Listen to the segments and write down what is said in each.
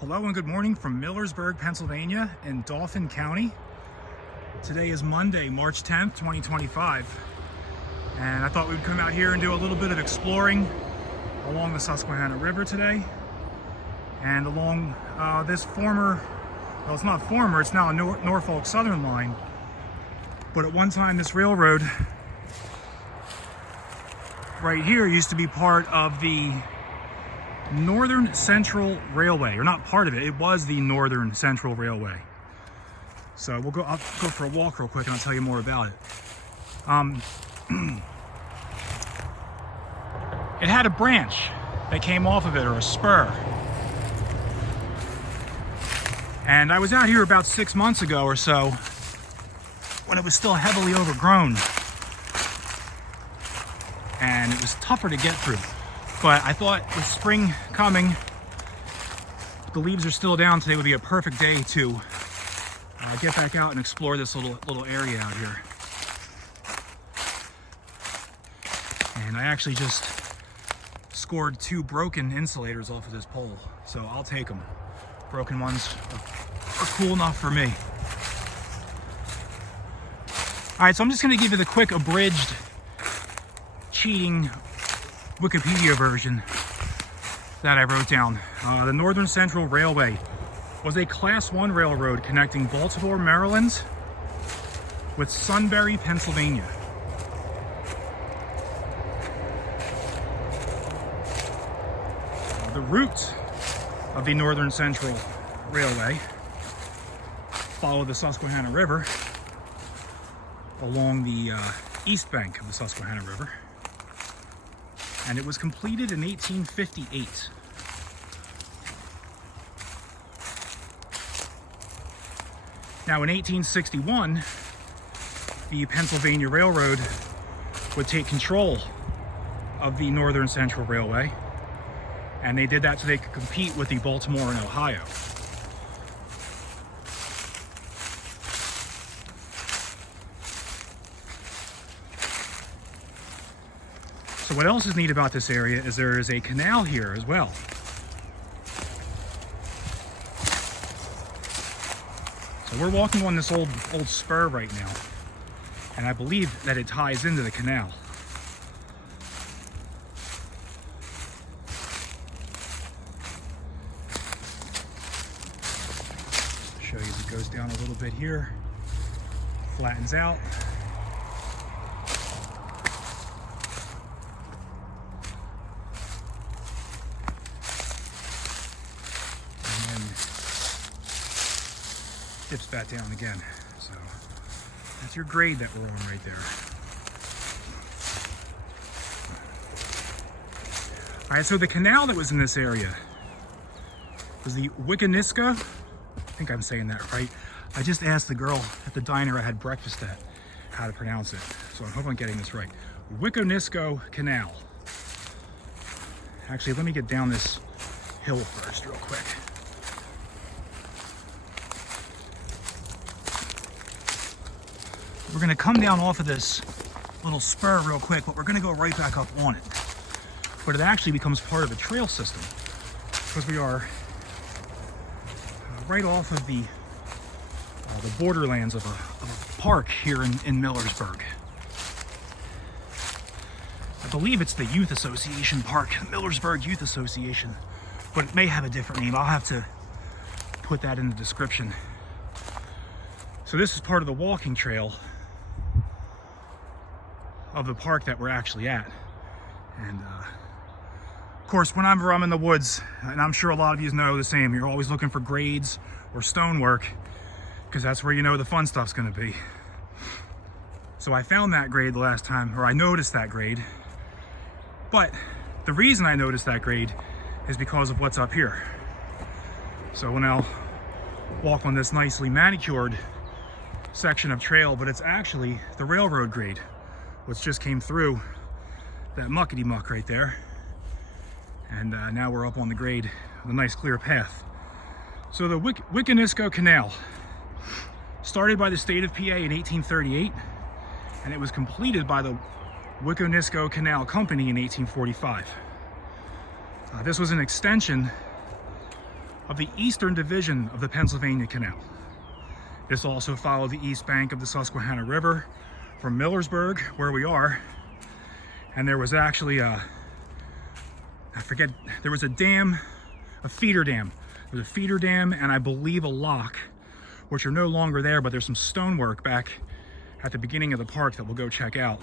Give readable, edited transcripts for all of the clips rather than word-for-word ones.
Hello and good morning from Millersburg, Pennsylvania in Dauphin County. Today is Monday, March 10th, 2025. And I thought we'd come out here and do a little bit of exploring along the Susquehanna River today. And along this former, well, it's not former, it's now a Norfolk Southern line. But at one time this railroad right here used to be part of the Northern Central Railway, or not part of it, it was the Northern Central Railway. So I'll go for a walk real quick and I'll tell you more about it. It had a branch that came off of it, or a spur. And I was out here about 6 months ago or so when it was still heavily overgrown. And it was tougher to get through. But I thought with spring coming, the leaves are still down, today would be a perfect day to get back out and explore this little area out here. And I actually just scored 2 broken insulators off of this pole, so I'll take them. Broken ones are cool enough for me. All right, so I'm just going to give you the quick abridged cheating Wikipedia version that I wrote down. The Northern Central Railway was a Class 1 railroad connecting Baltimore, Maryland with Sunbury, Pennsylvania. The route of the Northern Central Railway followed the Susquehanna River along the east bank of the Susquehanna River. And it was completed in 1858. Now in 1861, the Pennsylvania Railroad would take control of the Northern Central Railway, and they did that so they could compete with the Baltimore and Ohio. So what else is neat about this area is there is a canal here as well. So we're walking on this old spur right now, and I believe that it ties into the canal. I'll show you as it goes down a little bit here, flattens out. Dips back down again. So that's your grade that we're on right there. All right, so the canal that was in this area was the Wiconisco, I think I'm saying that right. I just asked the girl at the diner I had breakfast at how to pronounce it, so I hope I'm getting this right. Wiconisco Canal. Actually, let me get down this hill first real quick. We're going to come down off of this little spur real quick, but we're going to go right back up on it. But it actually becomes part of a trail system because we are right off of the borderlands of a park here in Millersburg. I believe it's the Youth Association Park, Millersburg Youth Association, but it may have a different name. I'll have to put that in the description. So this is part of the walking trail of the park that we're actually at. And of course, whenever I'm in the woods, and I'm sure a lot of you know the same, you're always looking for grades or stonework because that's where you know the fun stuff's going to be. So I found that grade the last time, or I noticed that grade. But the reason I noticed that grade is because of what's up here. So when I'll walk on this nicely manicured section of trail, but it's actually the railroad grade, which just came through that muckety muck right there. And now we're up on the grade with a nice clear path. So the Wiconisco Canal started by the state of PA in 1838, and it was completed by the Wiconisco Canal Company in 1845. This was an extension of the eastern division of the Pennsylvania Canal. This also followed the east bank of the Susquehanna River from Millersburg, where we are, and there was actually there was a dam, a feeder dam. There was a feeder dam and I believe a lock, which are no longer there, but there's some stonework back at the beginning of the park that we'll go check out.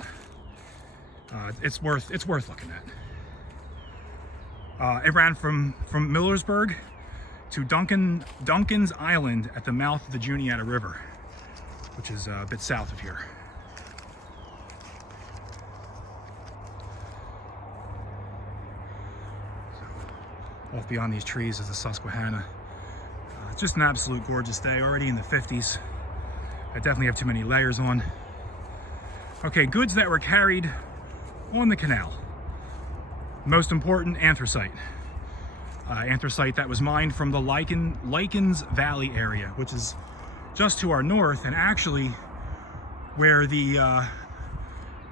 It's worth looking at. It ran from Millersburg to Duncan's Island at the mouth of the Juniata River, which is a bit south of here. So, off beyond these trees is the Susquehanna. It's just an absolute gorgeous day, already in the 50s. I definitely have too many layers on. Okay, goods that were carried on the canal. Most important, anthracite. Anthracite that was mined from the Lykens Valley area, which is just to our north, and actually where the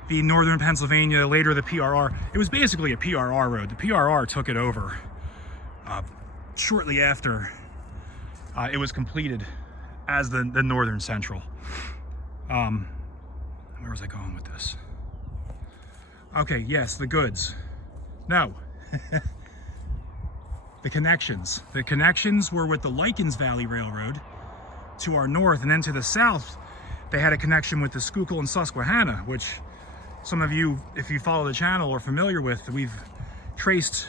northern Pennsylvania, later the PRR, it was basically a PRR road. The PRR took it over shortly after it was completed as the Northern Central. Where was I going with this? Okay, yes, the goods. No. The connections. The connections were with the Lykens Valley Railroad to our north, and then to the south, they had a connection with the Schuylkill and Susquehanna, which some of you, if you follow the channel, are familiar with. We've traced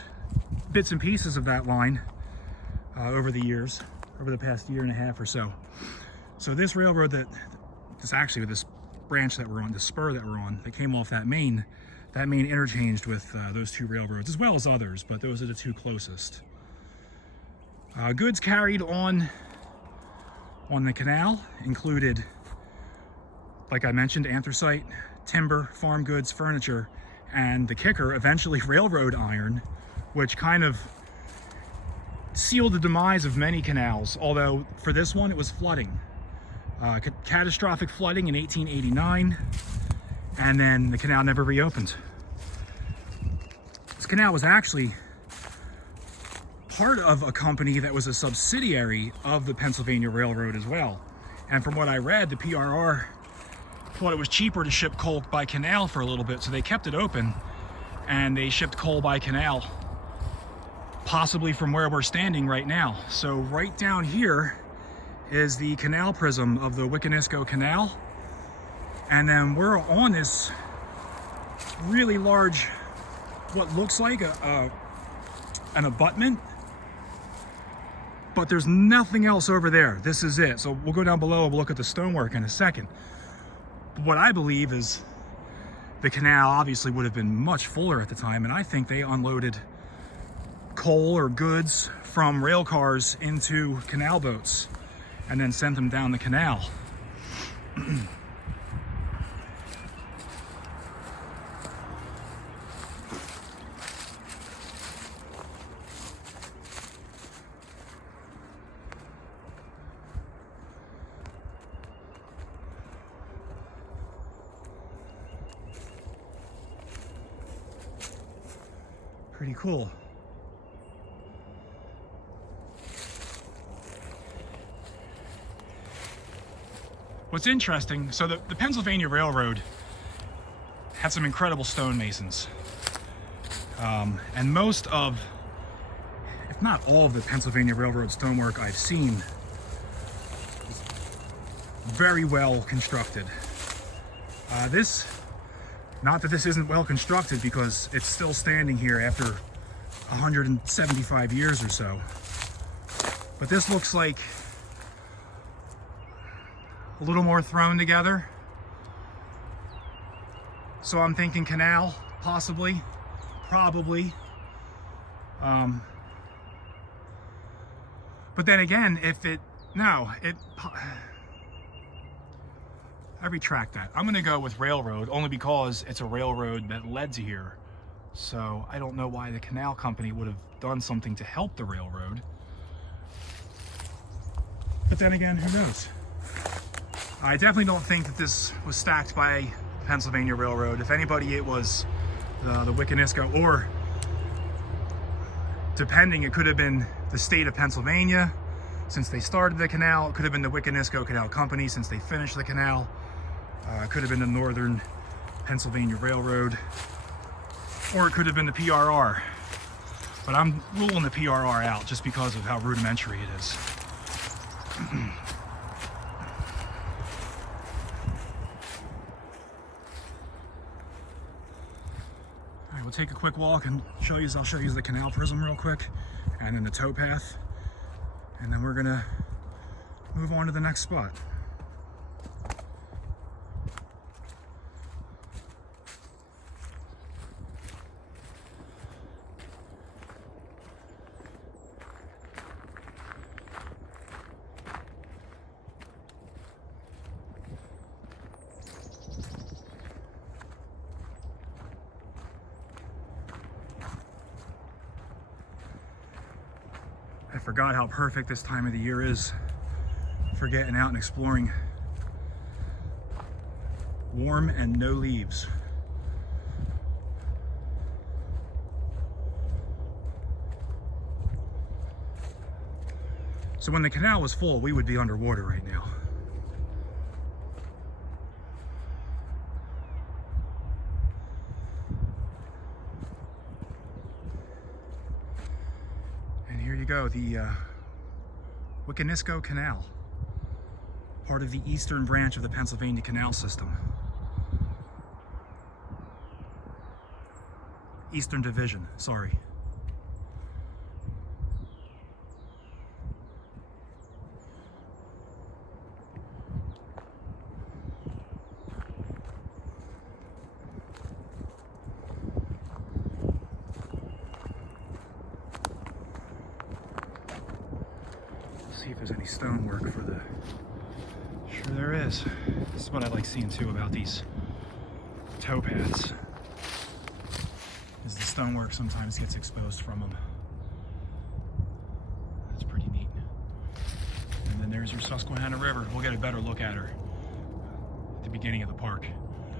bits and pieces of that line over the years, over the past year and a half or so. So this railroad with this branch that we're on, the spur that we're on, that came off that main interchanged with those two railroads, as well as others, but those are the two closest. Goods carried on the canal included, like I mentioned, anthracite, timber, farm goods, furniture, and the kicker, eventually railroad iron, which kind of sealed the demise of many canals, although for this one it was flooding. Catastrophic flooding in 1889, and then the canal never reopened. This canal was actually part of a company that was a subsidiary of the Pennsylvania Railroad as well. And from what I read, the PRR thought it was cheaper to ship coal by canal for a little bit, so they kept it open and they shipped coal by canal, possibly from where we're standing right now. So right down here is the canal prism of the Wiconisco Canal, and then we're on this really large, what looks like an abutment, but there's nothing else over there. This is it. So we'll go down below and we'll look at the stonework in a second. But what I believe is the canal obviously would have been much fuller at the time, and I think they unloaded coal or goods from rail cars into canal boats and then sent them down the canal. Pretty cool. What's interesting, so the Pennsylvania Railroad had some incredible stonemasons. And most of, if not all of the Pennsylvania Railroad stonework I've seen is very well constructed. Not that this isn't well constructed, because it's still standing here after 175 years or so. But this looks like a little more thrown together. So I'm thinking canal, possibly, probably. But then again, I retract that. I'm gonna go with railroad, only because it's a railroad that led to here. So I don't know why the canal company would have done something to help the railroad. But then again, who knows? I definitely don't think that this was stacked by Pennsylvania Railroad. If anybody, it was the Wiconisco, or depending, it could have been the state of Pennsylvania since they started the canal. It could have been the Wiconisco Canal Company since they finished the canal. It could have been the Northern Pennsylvania Railroad, or it could have been the PRR. But I'm ruling the PRR out just because of how rudimentary it is. All right, we'll take a quick walk and I'll show you the canal prism real quick, and then the towpath, and then we're gonna move on to the next spot. I forgot how perfect this time of the year is for getting out and exploring. Warm and no leaves. So when the canal was full, we would be underwater right now. Here you go, the Wiconisco Canal, part of the eastern branch of the Pennsylvania Canal System. Eastern Division, sorry. See if there's any stonework for the... Sure there is. This is what I like seeing too about these towpaths, is the stonework sometimes gets exposed from them. That's pretty neat. And then there's your Susquehanna River. We'll get a better look at her at the beginning of the park.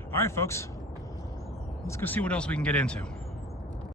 All right, folks, let's go see what else we can get into.